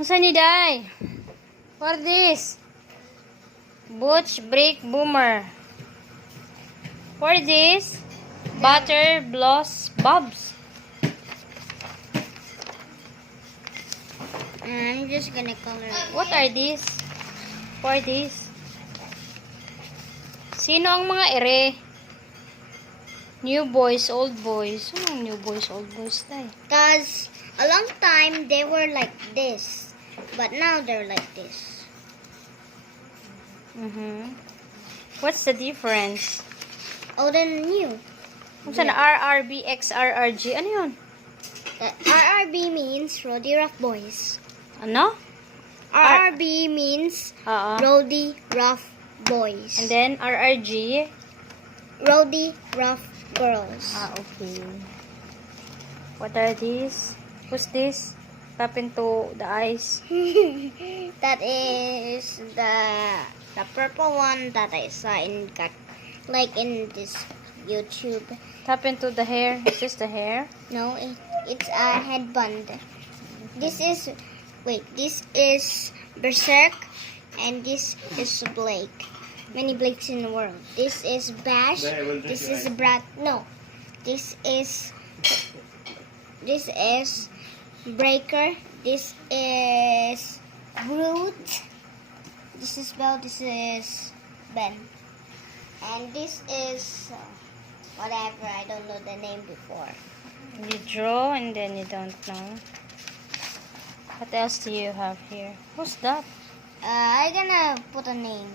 Saan ni Day? What this? Butch Brick Boomer. What this? Butter Bloss Bobs. I'm just gonna color it. What are these? For this? Sino ang mga ere? New boys, old boys. Ano ang new boys, old boys tayo? Cause a long time they were like this, but now they're like this. What's the difference? Old and new. Kung saan RRB, XRRG? Ano yun? The RRB means Rowdyruff Boys. Ano? RRB means Rowdyruff Boys. And then RRG? Rowdyruff Girls. Okay. What are these? What's this? Tap into the eyes. That is the purple one that I saw in like in this YouTube. Tap into the hair. Is this the hair? No, it's a headband. This is Berserk, and this is Blake. Many Blakes in the world. This is Bash. This is Brat. No, this is Breaker. This is Brute. This is Bell. This is Ben. And this is whatever. I don't know the name before. You draw and then you don't know. What else do you have here? Who's that? I'm gonna put a name.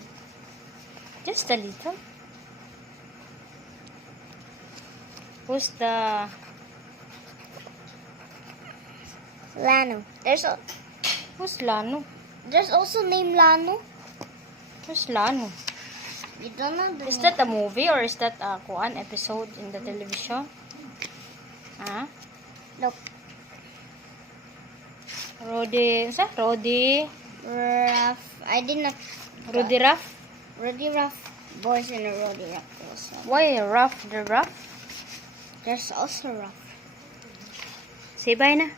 Just a little. Who's the... Lano. Who's Lano? There's also name Lano. Who's Lano? You don't know the Is name. that a movie or is that a kuan episode in the television? Huh? Nope. Ruff. I did not. Rowdyruff? Rowdyruff Boys and a Rowdyruff Girls. Why rough? The rough? There's also Ruff. Say bye na.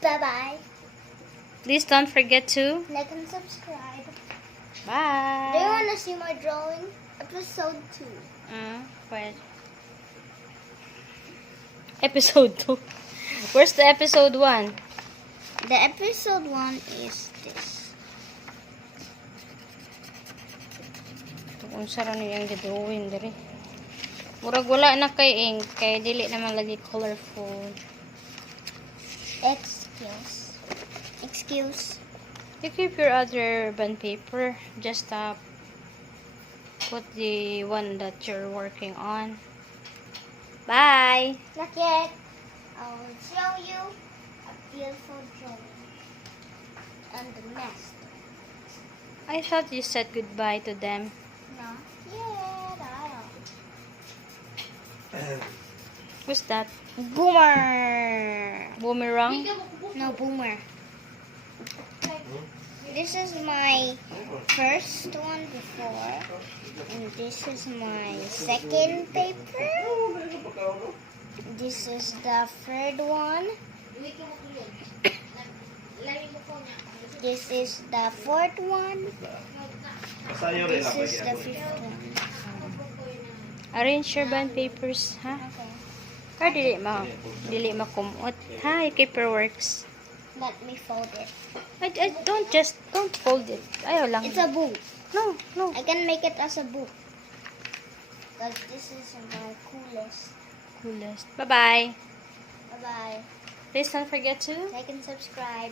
Bye bye. Please don't forget to... Like and subscribe. Bye! Do you want to see my drawing? Episode 2. Wait. Episode 2. Where's the episode 1? The episode 1 is this. Ito kung saan yung gidrawing diri. Murag wala na kay ink. Kaya dili naman lagi colorful. Excuse. You keep your other bond paper. Just put the one that you're working on. Bye! Not yet. I'll show you a beautiful drawing and the nest. I thought you said goodbye to them. Not yet. Who's that? Boomer. Boomerang? No, Boomer. This is my first one before, and this is my second paper. This is the third one. This is the fourth one. This is the fifth one. Arrange your bond papers, ha? Or dili makumot. Ha, your paper works. Let me fold it. Don't fold it. Ayaw lang. It's a book. No. I can make it as a book. Because this is my coolest. Bye-bye. Bye-bye. Please don't forget to... Like and subscribe.